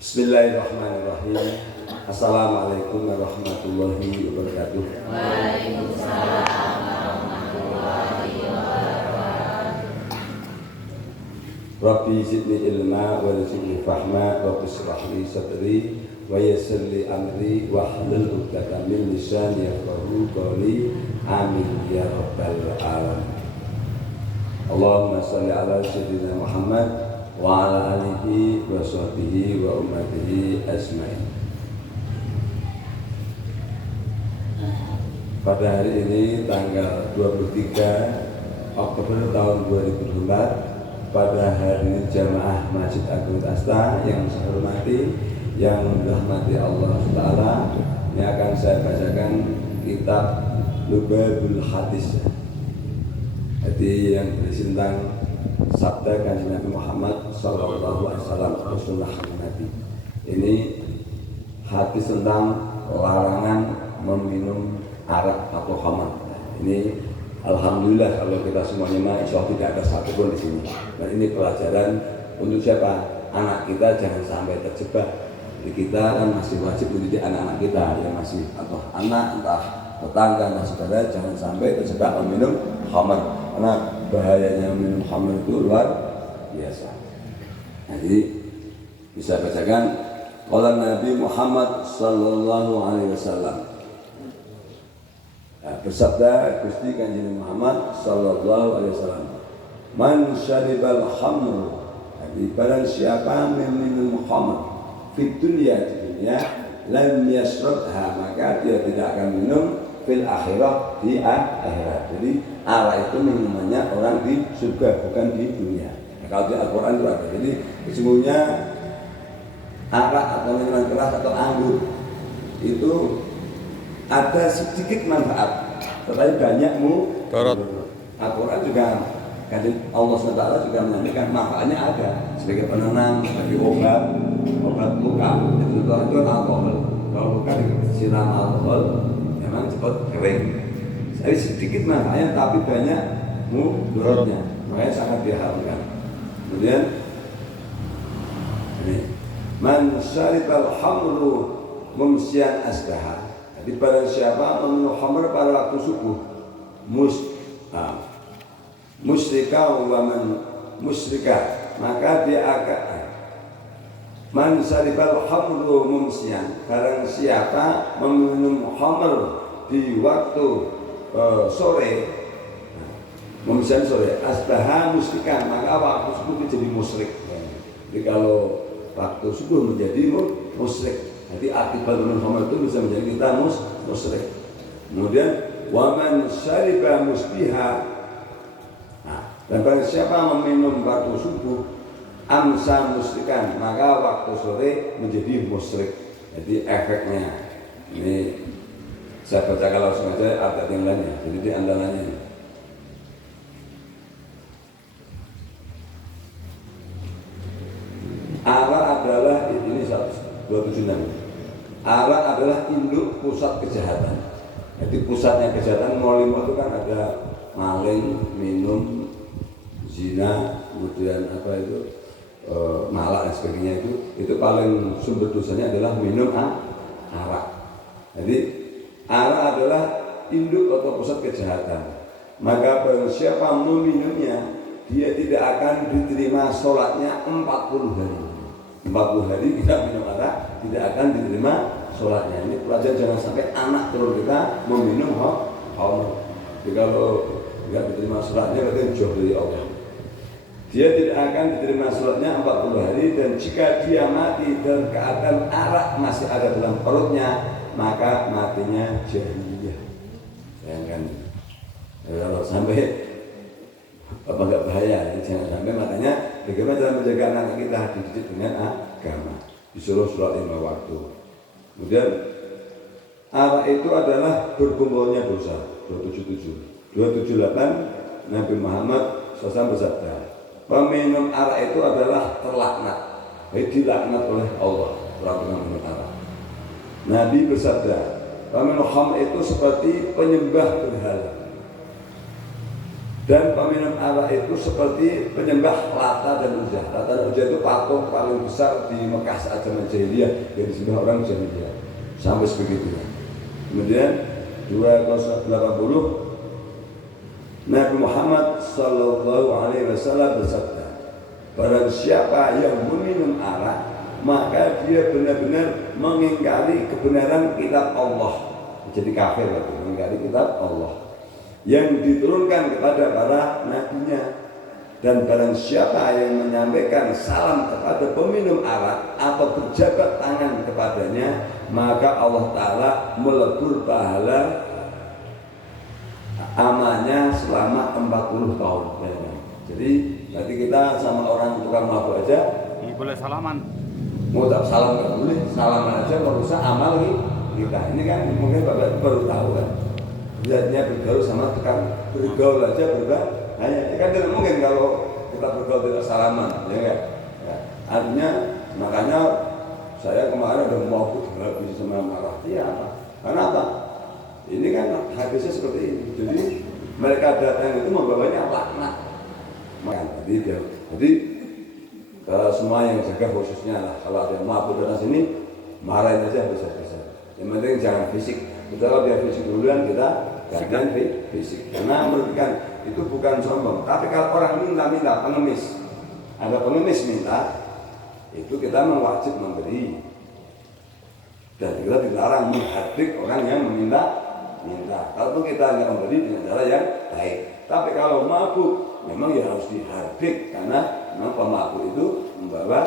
Bismillahirrahmanirrahim. Assalamualaikum warahmatullahi wabarakatuh. Waalaikumsalam warahmatullahi wabarakatuh. Rabbi zidni ilma wa zidni fahma wa qisrah li sadri wa yassir li amri wa hlul 'uqdatam min lisani yafqahu qawli. Amin ya rabbal alamin. Allahumma shalli ala sayyidina Muhammad wa ala alihi wa sahbihi wa ummatihi ajmain. Pada hari ini tanggal 23 Oktober tahun 2024, pada hari ini jamaah Masjid Agung Asta yang saya hormati, yang dirahmati Allah Ta'ala, ini akan saya bacakan kitab Lubabul Hadis. Jadi yang berisi tentang sabda Kanjeng Nabi Muhammad Sallallahu Alaihi Wasallam, Rasulullah Nabi. Ini hadis tentang larangan meminum arak atau khamar. Ini alhamdulillah kalau kita semuanya insya Allah tidak ada satupun di sini. Dan ini pelajaran untuk siapa? Anak kita jangan sampai terjebak. Jadi kita kan masih wajib mendidik anak-anak kita yang masih atau anak entah tetangga dan saudara, jangan sampai terjebak meminum khamar. Karena bahayanya minum khamr itu luar biasa. Jadi bisa bacakan qala Nabi Muhammad sallallahu alaihi wasallam. Bersabda Gusti Kanjeng Muhammad sallallahu alaihi wasallam, "Man syaribal khamr." Jadi barang siapa meminum khamr di dunia lam yashrabha, maka dia tidak akan minum fil akhirah, di akhirat. Jadi arak itu minumannya orang di surga, bukan di dunia. Nah, kalau di Al-Quran itu ada. Jadi sesungguhnya arak atau minuman keras atau anggur itu ada sedikit manfaat, tetapi banyak mudarat. Al-Quran juga, Allah SWT juga menyampaikan manfaatnya ada sebagai penenang, sebagai obat luka. Itu alkohol. Kalau luka disiram alkohol memang cepat kering. Jadi sedikit manfaatnya tapi banyak mudaratnya, makanya sangat diharamkan. Kemudian ini man syaribal khamru mumsiyan asbaha. Jadi pada siapa meminum khamr pada waktu subuh musyrika wa man musyrika, maka dia akan man syaribal khamru mumsiyan, barang siapa meminum khamr di waktu sore, mumsiyan sore, asbaha musyrikan, maka waktu subuh itu jadi musyrik. Jadi kalau waktu subuh menjadi musyrik, jadi akibat minum khamr itu bisa menjadi kita musyrik. Kemudian waman syariba musbiha, dan barang siapa meminum waktu subuh amsa musyrikan, maka waktu sore menjadi musyrik. Jadi efeknya ini saya baca kalau sengaja ada yang lainnya. Jadi di andalannya ini. Arak adalah ini 276. Arak adalah induk pusat kejahatan. Jadi pusatnya kejahatan Molimo itu kan ada maling, minum, zina, kemudian apa itu malak dan sebagainya, itu paling sumber dosanya adalah minum arak. Jadi arak adalah induk atau pusat kejahatan. Maka barang siapa meminumnya, dia tidak akan diterima sholatnya 40 hari. 40 hari tidak minum arak, tidak akan diterima sholatnya. Ini pelajaran, jangan sampai anak turun kita meminum khamr. Jadi kalau tidak diterima sholatnya, berarti jauh dari Allah. Dia tidak akan diterima sholatnya 40 hari, dan jika dia mati dalam keadaan arak masih ada dalam perutnya, maka matinya jahiliyah. Bayangkan kalau sampai apa enggak bahaya, jangan sampai. Makanya bagaimana dalam menjaga anak kita dididik dengan agama, disuruh sholat 5 waktu. Kemudian arak itu adalah berkumpulnya dosa. 277, 278 Nabi Muhammad SAW bersabda, peminum arak itu adalah terlaknat, dilaknat oleh Allah orang minum arak. Nabi bersabda, peminum khamr itu seperti penyembah berhala. Dan peminum arak itu seperti penyembah Lata dan Uzza. Lata dan Uzza itu patung paling besar di Mekah saat zaman jahiliyah yang disembah orang jahiliyah. Sampai sebegitu. Kemudian 280 Nabi Muhammad sallallahu alaihi wasallam bersabda, barang siapa yang meminum arak, maka dia benar-benar mengingkari kebenaran kitab Allah. Jadi kafir lagi, mengingkari kitab Allah yang diturunkan kepada para nabinya. Dan barang siapa yang menyampaikan salam kepada peminum arak atau berjabat tangan kepadanya, maka Allah Ta'ala melebur pahala amalnya selama 40 tahun. Jadi berarti kita sama orang tukang mabuk aja boleh salaman. mau tak salam nggak boleh, salaman aja merusak amal kita. Ini kan mungkin Bapak baru tahu kan. Biasanya bergaul sama tukang bergaul aja berbahaya. Kan tidak mungkin kalau kita bergaul tidak salaman, ya kan? Ya. Artinya makanya saya kemarin udah mau habis sama marah. Iya apa? Karena apa? Ini kan hadisnya seperti ini. Jadi mereka datang itu membawanya laknat. Jadi semua yang jaga khususnya lah. Kalau ada yang mabuk datang sini, marahin aja bisa. Yang penting jangan fisik. Kalau dia fisik duluan kita gantian fisik. Karena merugikan itu bukan sombong. Tapi kalau orang minta pengemis, ada pengemis minta, itu kita wajib memberi. Dan kita dilarang menghardik orang yang minta. Kalau kita nggak memberi dengan cara yang baik. Tapi kalau mabuk, memang ya harus dihardik karena memang pemabuk itu membawa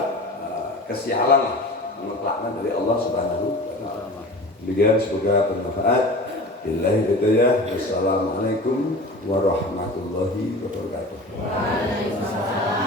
kesialan, laknat dari Allah Subhanahu wa Ta'ala. Demikian, semoga bermanfaat. Billahi hidayah. Wassalamualaikum warahmatullahi wabarakatuh. Waalaikumsalam.